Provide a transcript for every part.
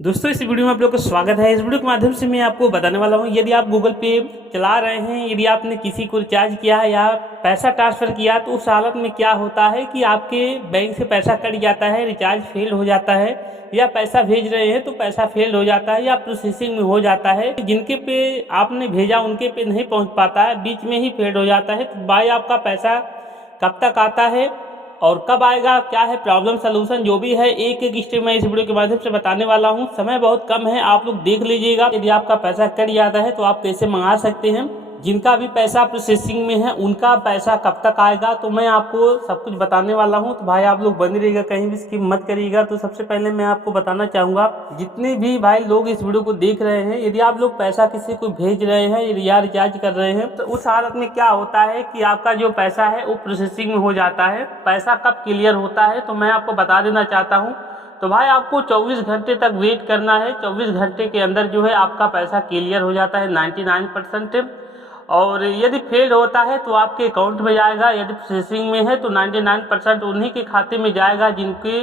दोस्तों इस वीडियो में आप लोग का स्वागत है। इस वीडियो के माध्यम से मैं आपको बताने वाला हूं, यदि आप गूगल पे चला रहे हैं, यदि आपने किसी को रिचार्ज किया है या पैसा ट्रांसफ़र किया तो उस हालत में क्या होता है कि आपके बैंक से पैसा कट जाता है, रिचार्ज फेल हो जाता है, या पैसा भेज रहे हैं तो पैसा फेल हो जाता है या प्रोसेसिंग में हो जाता है। जिनके पे आपने भेजा उनके पे नहीं पहुँच पाता है, बीच में ही फेल हो जाता है। तो भाई आपका पैसा कब तक आता है और कब आएगा, क्या है प्रॉब्लम सलूशन, जो भी है एक एक स्टेप मैं इस वीडियो के माध्यम से बताने वाला हूं। समय बहुत कम है, आप लोग देख लीजिएगा। यदि आपका पैसा कट जाता है तो आप कैसे मंगा सकते हैं, जिनका भी पैसा प्रोसेसिंग में है उनका पैसा कब तक आएगा, तो मैं आपको सब कुछ बताने वाला हूं। तो भाई आप लोग बने रहिएगा, कहीं भी स्किप मत करिएगा। तो सबसे पहले मैं आपको बताना चाहूँगा, जितने भी भाई लोग इस वीडियो को देख रहे हैं, यदि आप लोग पैसा किसी को भेज रहे हैं या रिचार्ज कर रहे हैं तो उस हालत में क्या होता है कि आपका जो पैसा है वो प्रोसेसिंग में हो जाता है। पैसा कब क्लियर होता है तो मैं आपको बता देना चाहता हूँ। तो भाई आपको 24 घंटे तक वेट करना है। 24 घंटे के अंदर जो है आपका पैसा क्लियर हो जाता है 99%। और यदि फेल होता है तो आपके अकाउंट में जाएगा, यदि प्रोसेसिंग में है तो 99% उन्हीं के खाते में जाएगा, जिनके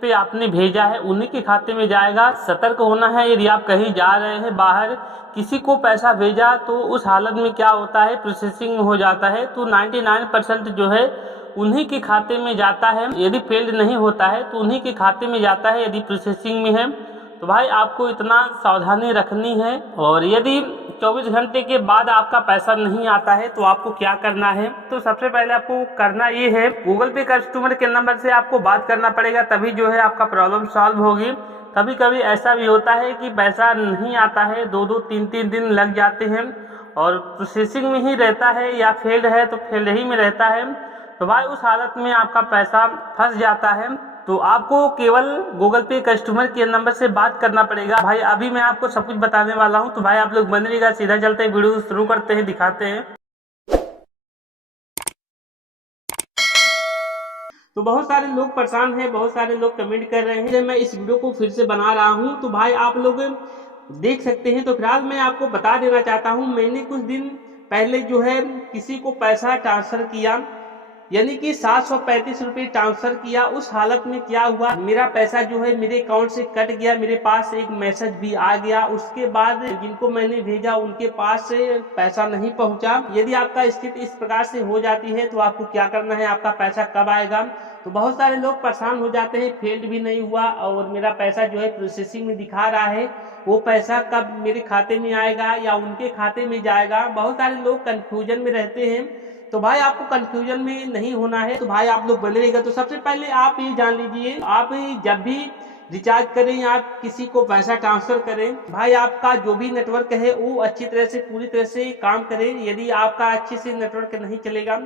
पे आपने भेजा है उन्हीं के खाते में जाएगा। सतर्क होना है, यदि आप कहीं जा रहे हैं बाहर, किसी को पैसा भेजा तो उस हालत में क्या होता है, प्रोसेसिंग में हो जाता है तो 99% जो है उन्हीं के खाते में जाता है। यदि फेल्ड नहीं होता है तो उन्हीं के खाते में जाता है, यदि प्रोसेसिंग में है तो भाई आपको इतना सावधानी रखनी है। और यदि 24 घंटे के बाद आपका पैसा नहीं आता है तो आपको क्या करना है, तो सबसे पहले आपको करना ये है, गूगल पे कस्टमर के नंबर से आपको बात करना पड़ेगा, तभी जो है आपका प्रॉब्लम सॉल्व होगी। कभी कभी ऐसा भी होता है कि पैसा नहीं आता है, 2-2 3-3 दिन लग जाते हैं और प्रोसेसिंग में ही रहता है, या फेल्ड है तो फेल्ड ही में रहता है। तो भाई उस हालत में आपका पैसा फंस जाता है। तो आपको केवल गूगल पे कस्टमर केयर नंबर से बात करना पड़ेगा। भाई अभी मैं आपको सब कुछ बताने वाला हूं, तो भाई आप लोग बने रहिएगा। सीधा चलते हैं, वीडियो शुरू करते हैं, दिखाते हैं। तो बहुत सारे लोग परेशान हैं, बहुत सारे लोग कमेंट कर रहे हैं, मैं इस वीडियो को फिर से बना रहा हूं। तो भाई आप लोग देख सकते हैं। तो फिलहाल मैं आपको बता देना चाहता हूं, मैंने कुछ दिन पहले जो है किसी को पैसा ट्रांसफर किया, यानी कि 735 रुपये ट्रांसफर किया। उस हालत में क्या हुआ, मेरा पैसा जो है मेरे अकाउंट से कट गया, मेरे पास एक मैसेज भी आ गया। उसके बाद जिनको मैंने भेजा उनके पास से पैसा नहीं पहुंचा। यदि आपका स्थिति इस प्रकार से हो जाती है तो आपको क्या करना है, आपका पैसा कब आएगा। तो बहुत सारे लोग परेशान हो जाते हैं, फेल्ड भी नहीं हुआ और मेरा पैसा जो है प्रोसेसिंग में दिखा रहा है, वो पैसा कब मेरे खाते में आएगा या उनके खाते में जाएगा। बहुत सारे लोग कंफ्यूजन में रहते हैं। तो भाई आपको कंफ्यूजन में नहीं होना है, तो भाई आप लोग बने रहेगा। तो सबसे पहले आप ये जान लीजिए, आप जब भी रिचार्ज करें या आप किसी को पैसा ट्रांसफर करें, भाई आपका जो भी नेटवर्क है वो अच्छी तरह से पूरी तरह से काम करें। यदि आपका अच्छे से नेटवर्क नहीं चलेगा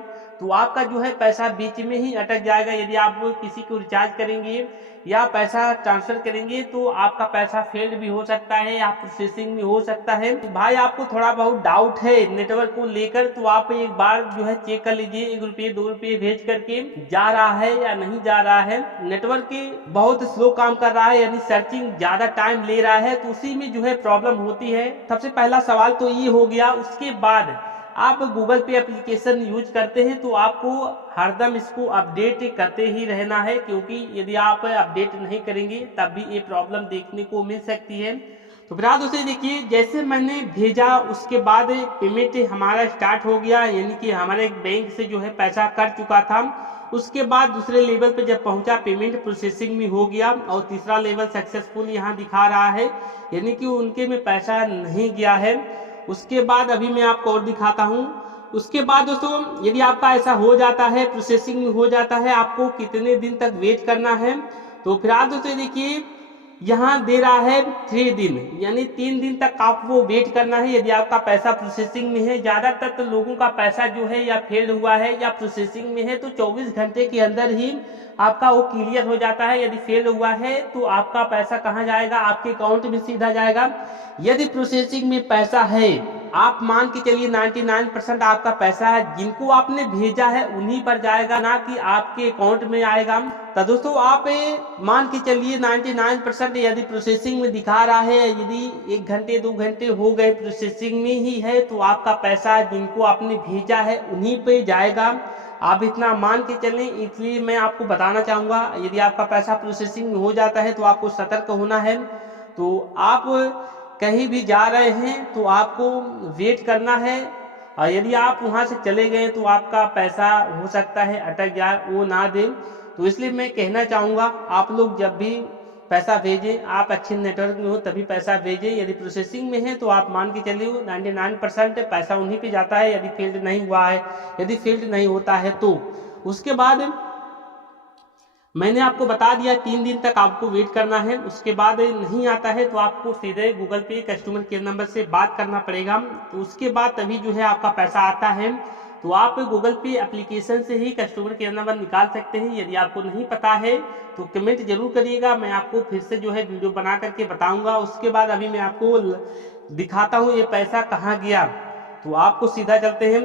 तो आपका जो है पैसा बीच में ही अटक जाएगा। यदि आप किसी को रिचार्ज करेंगे या पैसा ट्रांसफर करेंगे तो आपका पैसा फेल्ड भी हो सकता है या प्रोसेसिंग में हो सकता है। तो भाई आपको थोड़ा बहुत डाउट है नेटवर्क को लेकर, तो आप एक बार जो है चेक कर लीजिए, 1 रुपये 2 रुपये भेज करके जा रहा है या नहीं जा रहा है। नेटवर्क बहुत स्लो काम कर रहा है, यानी सर्चिंग ज्यादा टाइम ले रहा है, तो उसी में जो है प्रॉब्लम होती है। सबसे पहला सवाल तो ये हो गया। उसके बाद आप गूगल पे एप्लीकेशन यूज करते हैं तो आपको हरदम इसको अपडेट करते ही रहना है, क्योंकि यदि आप अपडेट नहीं करेंगे तब भी ये प्रॉब्लम देखने को मिल सकती है। तो फिर दोस्तों देखिए, जैसे मैंने भेजा उसके बाद पेमेंट हमारा स्टार्ट हो गया, यानी कि हमारे बैंक से जो है पैसा कट चुका था। उसके बाद दूसरे लेवल पे जब पहुंचा, पेमेंट प्रोसेसिंग में हो गया और तीसरा लेवल सक्सेसफुल यहाँ दिखा रहा है, यानी कि उनके में पैसा नहीं गया है। उसके बाद अभी मैं आपको और दिखाता हूँ। उसके बाद दोस्तों यदि आपका ऐसा हो जाता है, प्रोसेसिंग में हो जाता है, आपको कितने दिन तक वेट करना है। तो फिर दोस्तों देखिए, यहाँ दे रहा है 3 दिन, यानी 3 दिन तक आपको वेट करना है यदि आपका पैसा प्रोसेसिंग में है। ज्यादातर तो लोगों का पैसा जो है या फेल्ड हुआ है या प्रोसेसिंग में है, तो 24 घंटे के अंदर ही आपका वो क्लियर हो जाता है। यदि फेल हुआ है तो आपका पैसा कहाँ जाएगा, आपके अकाउंट में सीधा जाएगा। यदि प्रोसेसिंग में पैसा है, आप मान के चलिए 99% आपका पैसा है, जिनको आपने भेजा है उन्हीं पर जाएगा, ना कि आपके अकाउंट में आएगा। तो दोस्तों आप मान के चलिए 99% यदि प्रोसेसिंग में दिखा रहा है, यदि 1 घंटे 2 घंटे हो गए प्रोसेसिंग में ही है, तो आपका पैसा जिनको आपने भेजा है उन्हीं पे जाएगा। आप इतना मान के चलें। इसलिए मैं आपको बताना चाहूँगा, यदि आपका पैसा प्रोसेसिंग में हो जाता है तो आपको सतर्क होना है। तो आप कहीं भी जा रहे हैं तो आपको वेट करना है, और यदि आप वहां से चले गए तो आपका पैसा हो सकता है अटक जाए, वो ना दे। तो इसलिए मैं कहना चाहूँगा आप लोग जब भी पैसा भेजें, आप अच्छे नेटवर्क में हो तभी पैसा भेजें। यदि प्रोसेसिंग में है तो आप मान के चलिए 99% पैसा उन्हीं पे जाता है, यदि फील्ड नहीं हुआ है। यदि फील्ड नहीं होता है तो उसके बाद मैंने आपको बता दिया 3 दिन तक आपको वेट करना है। उसके बाद नहीं आता है तो आपको सीधे गूगल पे कस्टमर केयर नंबर से बात करना पड़ेगा, तो उसके बाद तभी जो है आपका पैसा आता है। तो आप गूगल पे एप्लीकेशन से ही कस्टमर केयर नंबर निकाल सकते हैं। यदि आपको नहीं पता है तो कमेंट जरूर करिएगा, मैं आपको फिर से जो है वीडियो बना करके बताऊंगा। उसके बाद अभी मैं आपको दिखाता हूँ ये पैसा कहाँ गया। तो आपको सीधा चलते हैं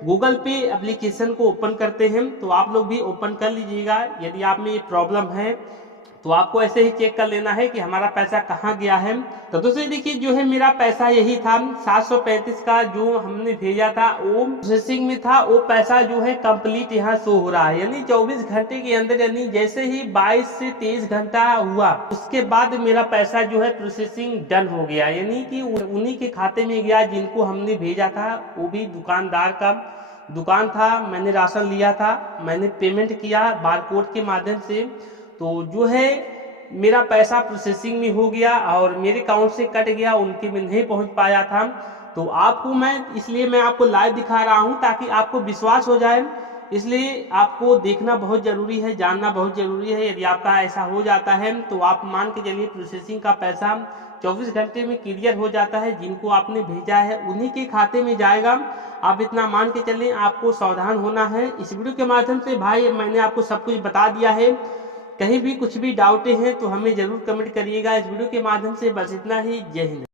गूगल पे एप्लीकेशन को ओपन करते हैं, तो आप लोग भी ओपन कर लीजिएगा। यदि आप में ये प्रॉब्लम है तो आपको ऐसे ही चेक कर लेना है कि हमारा पैसा कहाँ गया है। तो दोस्तों देखिए जो है मेरा पैसा यही था 735 का जो हमने भेजा था वो प्रोसेसिंग में था। वो पैसा जो है कंप्लीट यहाँ शो हो रहा है, यानी 24 घंटे के अंदर, यानी जैसे ही 22 से 23 घंटा हुआ उसके बाद मेरा पैसा जो है प्रोसेसिंग डन हो गया, यानी कि उन्हीं के खाते में गया जिनको हमने भेजा था। वो भी दुकानदार का दुकान था, मैंने राशन लिया था, मैंने पेमेंट किया बारकोड के माध्यम से। तो जो है मेरा पैसा प्रोसेसिंग में हो गया और मेरे अकाउंट से कट गया, उनके में नहीं पहुंच पाया था। तो आपको इसलिए मैं आपको लाइव दिखा रहा हूं ताकि आपको विश्वास हो जाए। इसलिए आपको देखना बहुत जरूरी है, जानना बहुत जरूरी है। यदि आपका ऐसा हो जाता है तो आप मान के चलिए प्रोसेसिंग का पैसा 24 घंटे में क्लियर हो जाता है। जिनको आपने भेजा है उन्हीं के खाते में जाएगा, आप इतना मान के चलें। आपको सावधान होना है। इस वीडियो के माध्यम से भाई मैंने आपको सब कुछ बता दिया है। कहीं भी कुछ भी डाउट है तो हमें जरूर कमेंट करिएगा। इस वीडियो के माध्यम से बस इतना ही। जय हिंद।